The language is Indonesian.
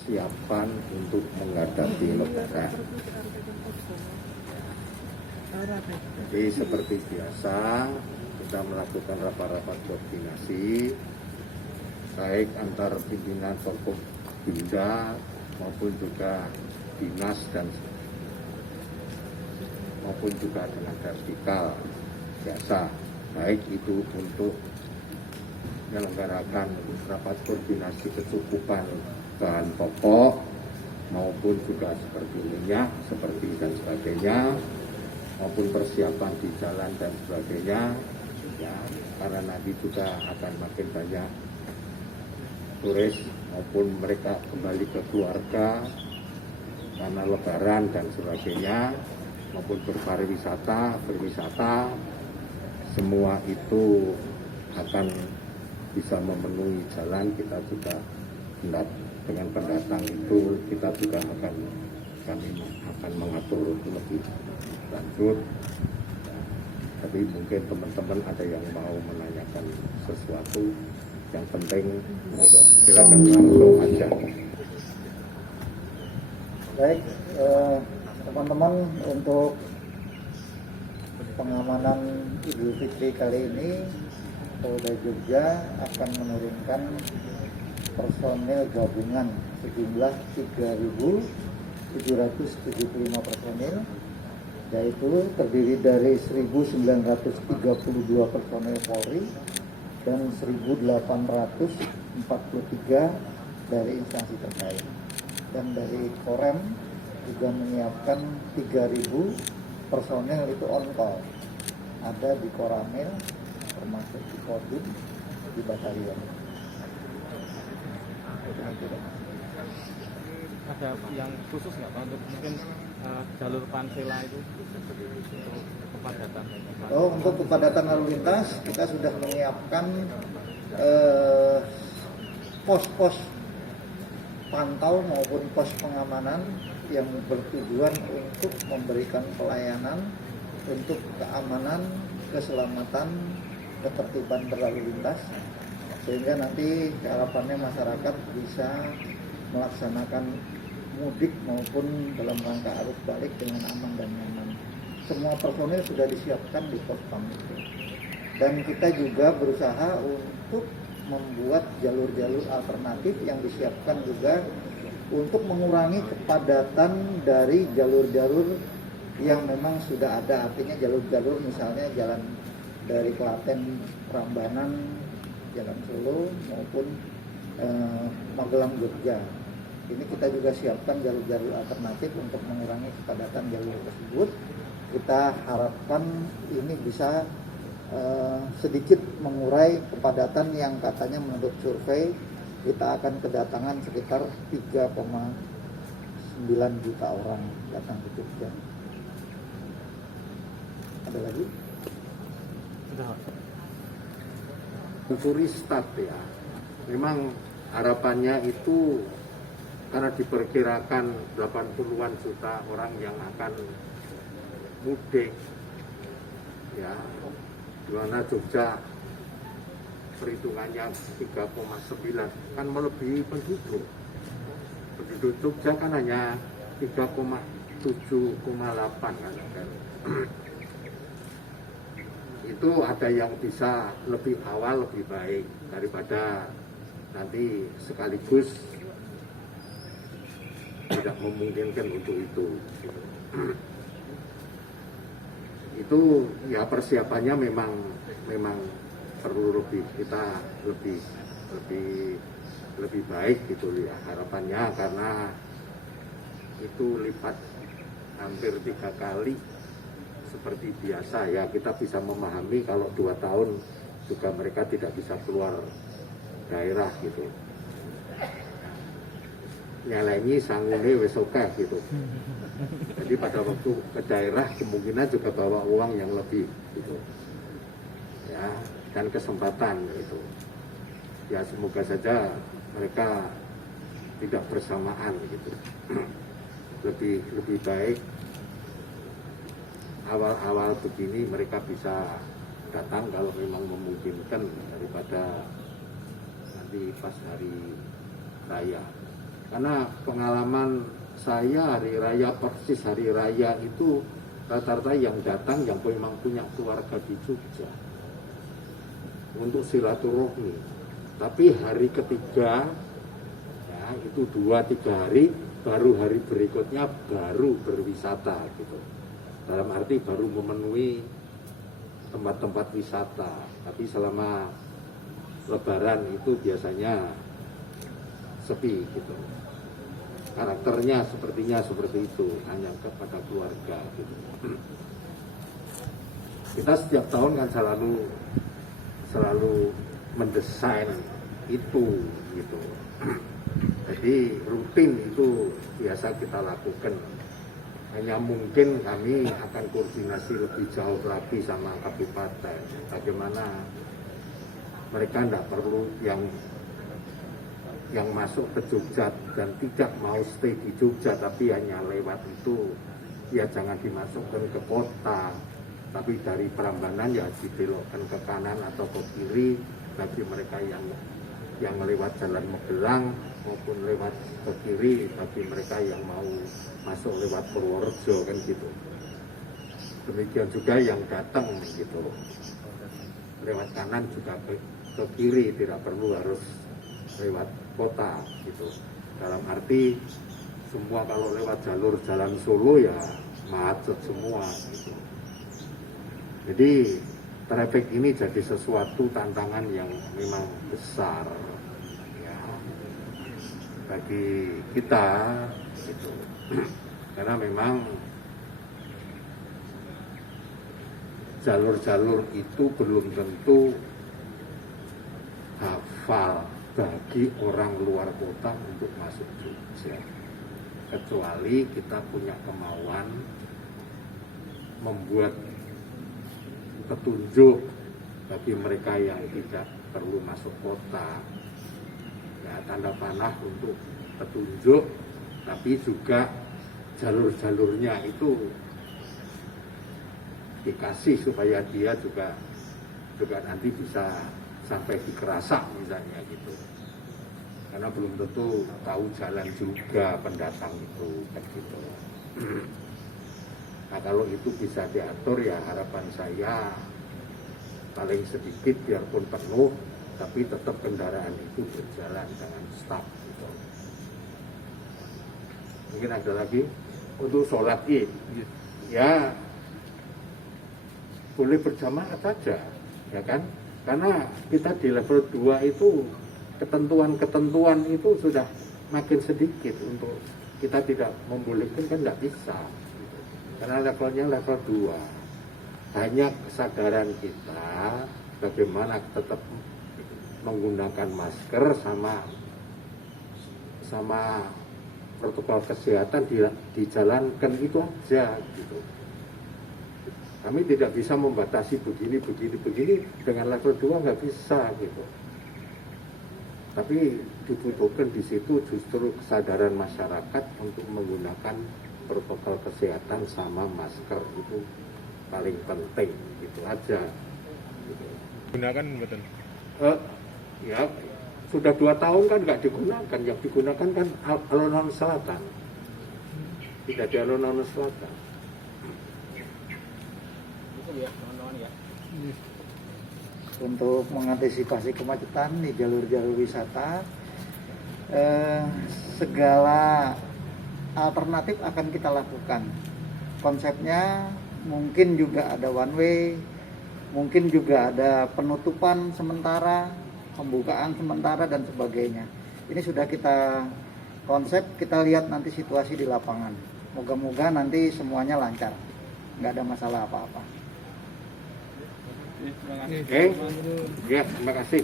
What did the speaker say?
Siapan untuk menghadapi Lebaran. Jadi seperti biasa kita melakukan rapat-rapat koordinasi baik antar pimpinan Forkopimda maupun juga dinas dan maupun juga dengan vertikal biasa, baik itu untuk menyelenggarakan rapat koordinasi kecukupan bahan pokok maupun juga seperti minyak, seperti dan sebagainya, maupun persiapan di jalan dan sebagainya, ya, karena nanti juga akan makin banyak turis maupun mereka kembali ke keluarga karena Lebaran dan sebagainya, maupun berwisata, semua itu akan bisa memenuhi jalan. Kita juga dengan pendatang itu kita juga kami akan mengatur lebih lanjut. Tapi mungkin teman-teman ada yang mau menanyakan sesuatu yang penting, silakan langsung aja. Baik, teman-teman, untuk pengamanan Idul Fitri kali ini Polda Jogja akan menurunkan personel gabungan sejumlah 3.775 personil, yaitu terdiri dari 1.932 personel Polri dan 1.843 dari instansi terkait. Dan dari Korem juga menyiapkan 3.000 personel itu on call, ada di Koramil termasuk di Kodim, di batalion. Ada yang khusus nggak Pak untuk mungkin jalur Pansela itu untuk kepadatan? Untuk kepadatan lalu lintas kita sudah menyiapkan pos-pos pantau maupun pos pengamanan yang bertujuan untuk memberikan pelayanan untuk keamanan, keselamatan, ketertiban berlalu lintas, sehingga nanti harapannya masyarakat bisa melaksanakan mudik maupun dalam rangka arus balik dengan aman dan nyaman. Semua personil sudah disiapkan di pospam itu. Dan kita juga berusaha untuk membuat jalur-jalur alternatif yang disiapkan juga untuk mengurangi kepadatan dari jalur-jalur yang memang sudah ada. Artinya jalur-jalur misalnya jalan dari Klaten, Prambanan, Jalan Solo maupun Magelang, Jogja. Ini kita juga siapkan jalur-jalur alternatif untuk mengurangi kepadatan jalur tersebut. Kita harapkan ini bisa sedikit mengurai kepadatan yang katanya menurut survei kita akan kedatangan sekitar 3,9 juta orang datang ke Jogja. Ada lagi? Mencuri start ya, memang harapannya itu karena diperkirakan 80-an juta orang yang akan mudik, ya, di mana Jogja perhitungannya 3,9 kan melebihi penduduk. Penduduk Jogja kan hanya 3,7,8 kan. Itu ada yang bisa lebih awal lebih baik daripada nanti sekaligus tidak memungkinkan untuk itu. Itu ya persiapannya memang perlu kita lebih baik gitu ya harapannya, karena itu lipat hampir 3 kali seperti biasa ya. Kita bisa memahami kalau 2 tahun juga mereka tidak bisa keluar daerah gitu, nyalaini sangune wis oke gitu. Jadi pada waktu ke daerah kemungkinan juga bawa uang yang lebih gitu ya, dan kesempatan gitu ya. Semoga saja mereka tidak bersamaan gitu. lebih baik awal-awal begini mereka bisa datang kalau memang memungkinkan daripada nanti pas hari raya. Karena pengalaman saya hari raya, persis hari raya itu rata-rata yang datang yang memang punya keluarga di Jogja untuk silaturahmi. Tapi hari ketiga, ya itu 2-3 hari, baru hari berikutnya baru berwisata gitu. Dalam arti baru memenuhi tempat-tempat wisata. Tapi selama Lebaran itu biasanya sepi gitu. Karakternya sepertinya seperti itu, hanya kepada keluarga gitu. Kita setiap tahun kan selalu mendesain itu gitu. Jadi rutin itu biasa kita lakukan. Hanya mungkin kami akan koordinasi lebih jauh lagi sama kabupaten. Bagaimana mereka tidak perlu yang masuk ke Jogja dan tidak mau stay di Jogja tapi hanya lewat itu, ya jangan dimasukkan ke kota, tapi dari Prambanan ya dibelokkan ke kanan atau ke kiri. Bagi mereka yang lewat Jalan Magelang maupun lewat ke kiri, bagi mereka yang mau masuk lewat Purworejo kan gitu. Demikian juga yang datang gitu lewat kanan juga ke kiri, tidak perlu harus lewat kota gitu. Dalam arti semua kalau lewat jalur Jalan Solo ya macet semua gitu. Jadi traffic ini jadi sesuatu tantangan yang memang besar ya bagi kita gitu. Karena memang jalur-jalur itu belum tentu hafal bagi orang luar kota untuk masuk Jogja, kecuali kita punya kemauan membuat petunjuk bagi mereka yang tidak perlu masuk kota, ya tanda panah untuk petunjuk, tapi juga jalur-jalurnya itu dikasih supaya dia juga nanti bisa sampai di Kerasak misalnya gitu. Karena belum tentu tahu jalan juga pendatang itu kan gitu. Nah kalau itu bisa diatur ya harapan saya paling sedikit biarpun penuh, tapi tetap kendaraan itu berjalan, jangan stop gitu. Mungkin ada lagi untuk sholat Id, ya boleh berjamaah saja, ya kan? Karena kita di level 2 itu ketentuan-ketentuan itu sudah makin sedikit untuk kita tidak membolehkan, kan tidak bisa. Karena levelnya level 2. Hanya kesadaran kita bagaimana tetap menggunakan masker sama protokol kesehatan dijalankan itu aja gitu. Kami tidak bisa membatasi begini dengan level 2 nggak bisa gitu. Tapi dibutuhkan di situ justru kesadaran masyarakat untuk menggunakan protokol kesehatan sama masker itu paling penting, gitu aja. Gitu. Gunakan betul. Ya sudah 2 tahun kan nggak digunakan, yang digunakan kan alun-alun selatan, tidak di alun-alun selatan. Itu ya teman-teman ya. Untuk mengantisipasi kemacetan di jalur-jalur wisata, segala alternatif akan kita lakukan. Konsepnya mungkin juga ada one way, mungkin juga ada penutupan sementara, pembukaan sementara dan sebagainya. Ini sudah kita konsep, kita lihat nanti situasi di lapangan. Moga-moga nanti semuanya lancar, nggak ada masalah apa-apa. Terima kasih. Oke, ya terima kasih.